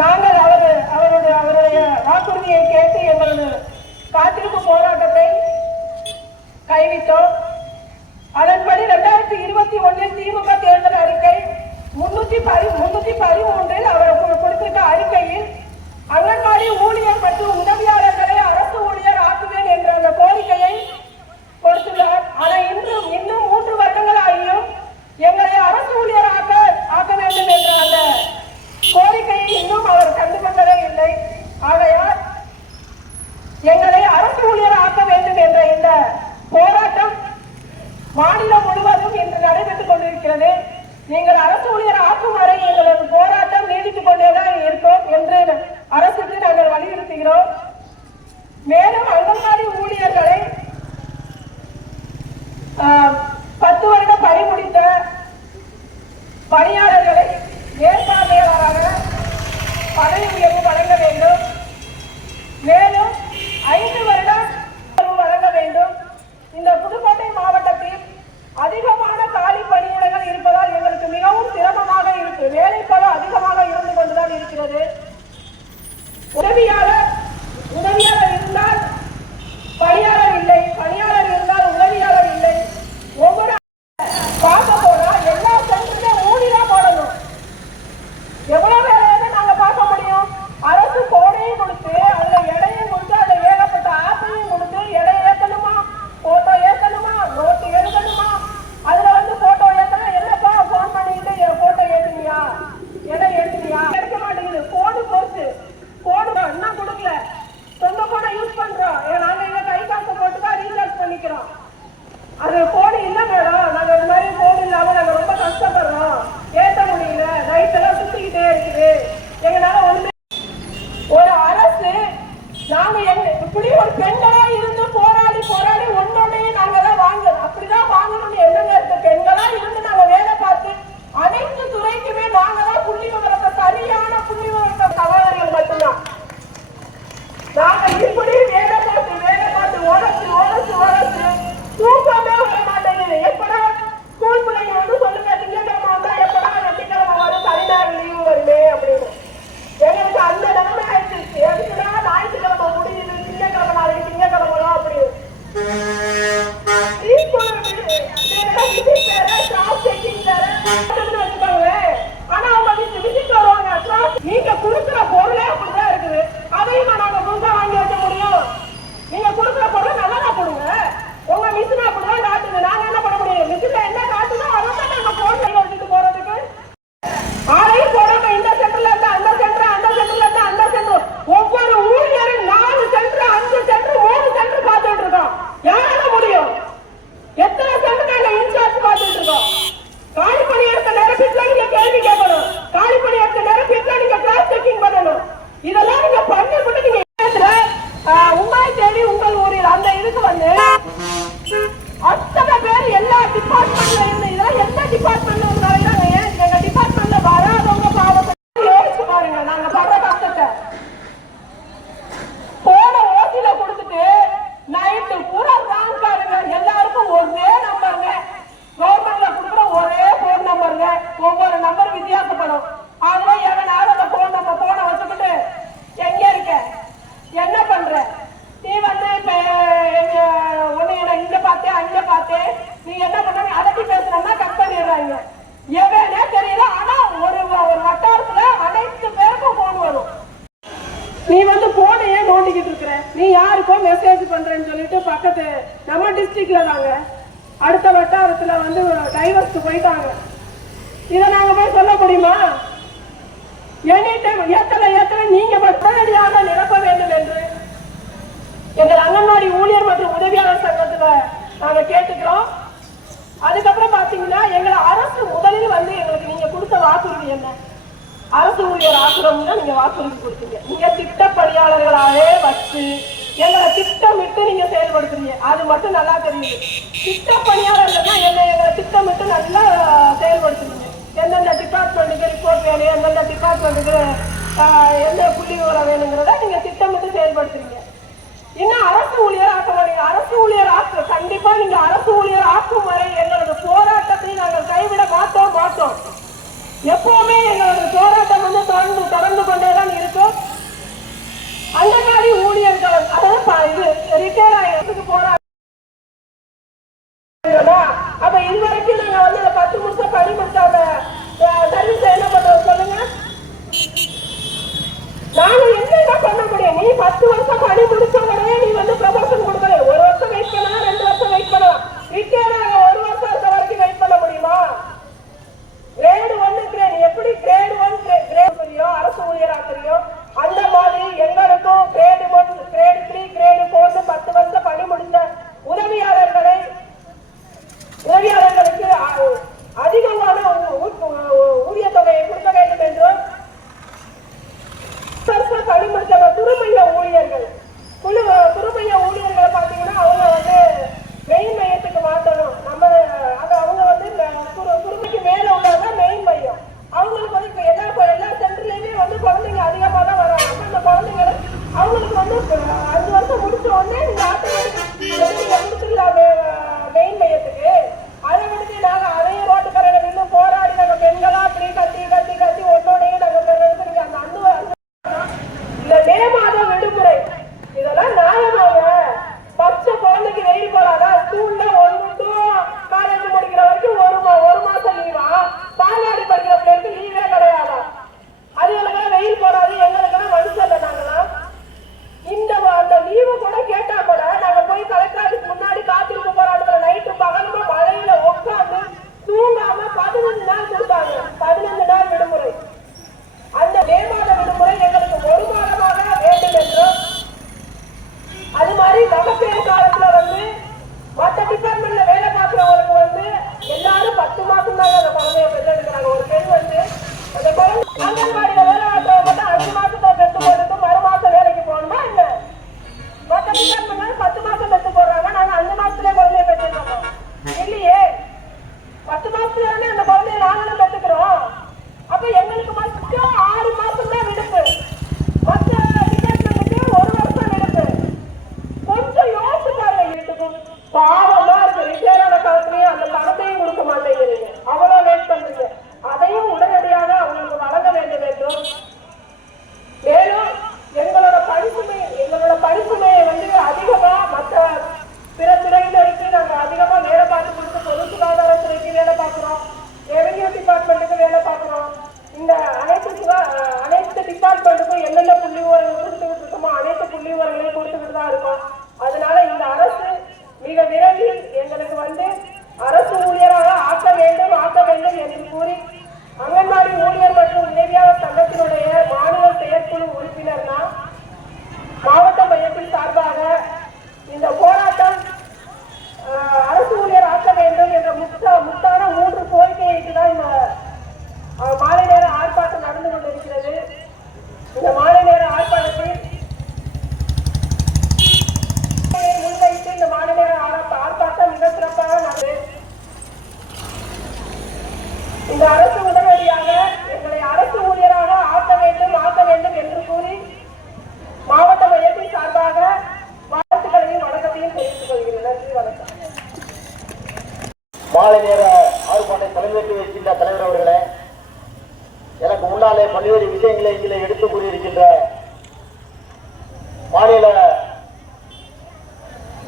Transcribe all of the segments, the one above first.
நாங்கள் அவர் அவருடைய அவருடைய வாக்குறுதியை கேட்டு எங்களது காத்திருப்பு போராட்டத்தை கைவிட்டோம். அதன்படி ரெண்டாயிரத்தி இருபத்தி ஒன்றில் திமுக தேர்தல் அறிக்கை முன்னூத்தி பதி முன்னூத்தி பதிமூன்றில் அவர் கொடுத்திருக்க அறிக்கையில் அங்கன்வாடி ஊழியர் மற்றும் உதவியாளர் இதை நாங்க போய் சொல்ல முடியுமா? எனி டைம் ஏத்தல ஏத்தல நீங்க உடனடியாக நிரப்ப வேண்டும் என்று எங்கள் அங்கன்வாடி ஊழியர் மற்றும் உதவியாளர் சங்கத்துல நாங்க கேட்டுக்கிறோம். அதுக்கப்புறம் பாத்தீங்கன்னா எங்களை அரசு முதலில் வந்து எங்களுக்கு நீங்க கொடுத்த வாக்குறுதி என்ன? அரசு ஊழியர் ஆக்குறோம்னா நீங்க வாக்குறுதி கொடுத்தீங்க. நீங்க திட்ட பணியாளர்களாவே வச்சு எங்களை திட்டமிட்டு நீங்க செயல்படுத்துறீங்க. அது மட்டும் நல்லா தெரியுது. திட்ட தான் என்ன? எங்களை திட்டமிட்டு நல்லா செயல்படுத்துறீங்க. எந்தெந்த டிபார்ட்மெண்ட்டுக்கு ரிப்போர்ட் வேணும் எந்தெந்த டிபார்ட்மெண்ட்டுக்கு எந்த புள்ளி விவரம் வேணுங்கிறத நீங்கள் திட்டமிட்டு செயல்படுத்துறீங்க. இன்னும் அரசு ஊழியர் ஆக்க மாட்டீங்க அரசு ஊழியர் ஆக்கு கண்டிப்பாக நீங்கள் அரசு ஊழியர் ஆக்கும் வரை எங்களோட போராட்டத்தை நாங்கள் கைவிட மாட்டோம் மாட்டோம். எப்பவுமே எங்களோட போராட்டம் வந்து தொடர்ந்து தொடர்ந்து கொண்டே தான் இருக்கும். மாதிரி ஊழியர்கள் அதாவது இது ரிட்டையர் ஆகிறதுக்கு போராட்டம் பத்து மாசத்துல இருந்து அந்த குழந்தைய நாங்களும் பெற்றுக்கிறோம். அப்ப எங்களுக்கு மட்டும் இதில் எடுத்துக் கூறியிருக்கின்ற மாநில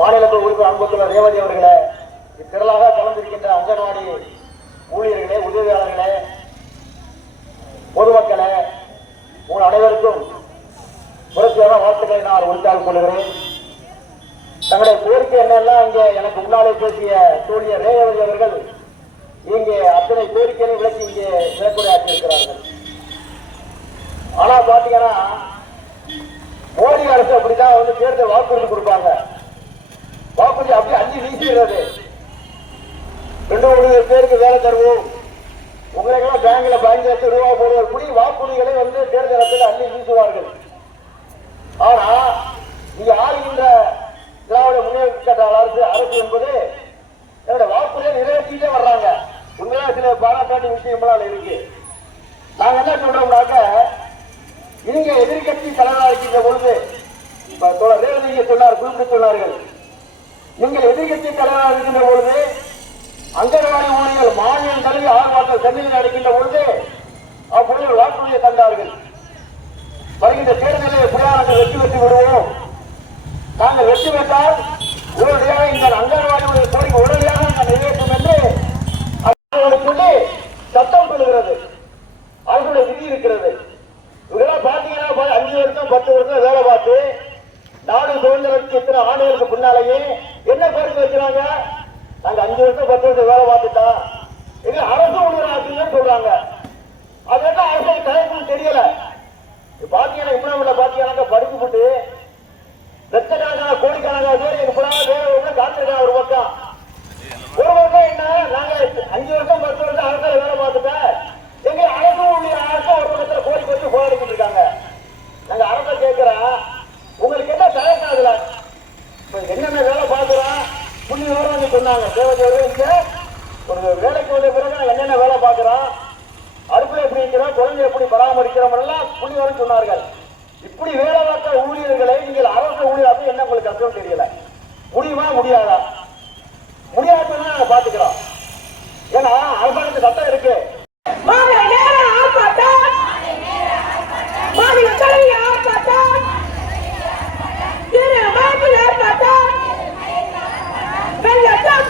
மாநிலத்தில் உறுப்பினர் அன்புள்ள ரேவதி அவர்களே திரளாக கலந்திருக்கின்ற அங்கன்வாடி ஊழியர்களே உதவியாளர்களே பொதுமக்களே உங்கள் அனைவருக்கும் புரட்சியான வாழ்த்துக்களை நான் உறுதியாக கொள்கிறேன். தங்களுடைய கோரிக்கை என்னெல்லாம் இங்கே எனக்கு முன்னாலே பேசிய தோழிய ரேவதி அவர்கள் இங்கே அத்தனை கோரிக்கையை விளக்கி இங்கே சிறப்புரையாற்றியிருக்கிறார்கள். ஆனா பாத்தீங்கன்னா மோடி அரசு அப்படிதான் வந்து தேர்தல் வாக்குறுதி கொடுப்பாங்க. வாக்குறுதி அப்படியே அஞ்சு வீசிடுறது. ரெண்டு ஒரு பேருக்கு வேலை தருவோம். உங்களுக்கெல்லாம் பேங்க்ல பதினஞ்சு லட்சம் ரூபாய் போடுவது இப்படி வாக்குறுதிகளை வந்து தேர்தலத்தில் அள்ளி வீசுவார்கள். ஆனா இங்க ஆளுகின்ற திராவிட முன்னேற்ற அரசு அரசு என்பது என்னோட வாக்குறுதியை நிறைவேற்றிட்டே வர்றாங்க. உங்களால் சில பாராட்டாட்டு விஷயங்கள்லாம் இருக்கு. நாங்க என்ன சொல்றோம்னாக்க நீங்க எதிர்க்கட்சி தலைவராக இருக்கின்ற பொழுது இப்ப சொன்னார் குறிப்பிட்டு சொன்னார்கள். நீங்கள் எதிர்கட்சி தலைவராக இருக்கின்ற பொழுது அங்கன்வாடி ஊழியர்கள் மாநிலம் தழுவி ஆர்ப்பாட்டம் சென்னையில் நடக்கின்ற பொழுது அப்பொழுது வாக்குறுதியை தந்தார்கள். வருகின்ற தேர்தலில் எப்படியா நாங்கள் வெற்றி பெற்று விடுவோம். நாங்கள் வெற்றி பெற்றால் உடனடியாக இந்த அங்கன்வாடி கோரிக்கை உடனடியாக நாங்கள் நிறைவேற்றும் என்று அவர்களுக்கு சொல்லி சட்டம் சொல்லுகிறது அவர்களுடைய விதி இருக்கிறது இதெல்லாம் பாத்தீங்கன்னா பா- அஞ்சு வருஷம் பத்து வருஷம் வேலை பார்த்து நாடு சுதந்திரத்துக்கு இத்தனை ஆண்டுகளுக்கு பின்னாலேயே என்ன கோரிக்கை வைக்கிறாங்க நாங்க அஞ்சு வருஷம் பத்து வருஷம் வேலை பார்த்துட்டா? இது அரசு ஊழியர் ஆக்குங்கன்னு சொல்றாங்க. அது என்ன அரசு கணக்குன்னு தெரியல. பாத்தீங்கன்னா இம்ப்ளாய்மெண்ட்ல பாத்தீங்கன்னா படிப்பு போட்டு லட்சக்கணக்கான கோடிக்கணக்கான பேர் எங்க புறாம வேற ஒண்ணு காத்திருக்காங்க ஒரு பக்கம். ஒரு வருஷம் என்ன நாங்க அஞ்சு வருஷம் பத்து வருஷம் அரசு வேலை பார்த்துட்டேன் எங்க அரசு ஊழியர் அரசு ஒரு பக்கத்துல கோடி வச்சு போராடிட்டு இருக்காங்க. நாங்க அரச கேட்கிறா உங்களுக்கு என்ன தயக்கம் அதுல? என்னென்ன வேலை பார்க்கிறோம் புள்ளி விவரம் சொன்னாங்க. தேவதேவரே இங்க ஒரு வேலைக்கு வந்த பிறகு என்னென்ன வேலை பார்க்குறோம் அடுப்பில் எப்படி இருக்கிறோம் குழந்தை எப்படி பராமரிக்கிறோம் எல்லாம் புள்ளிவரும் சொன்னார்கள். இப்படி வேலை பார்க்க ஊழியர்களை நீங்கள் அரசு ஊழியர்கள் என்ன உங்களுக்கு கஷ்டம் தெரியல. முடியுமா முடியாதா? முடியாதுன்னா நாங்கள் பார்த்துக்கிறோம். ஏன்னா அரசாங்கத்து சட்டம் இருக்கு. வெள்ளத்தான்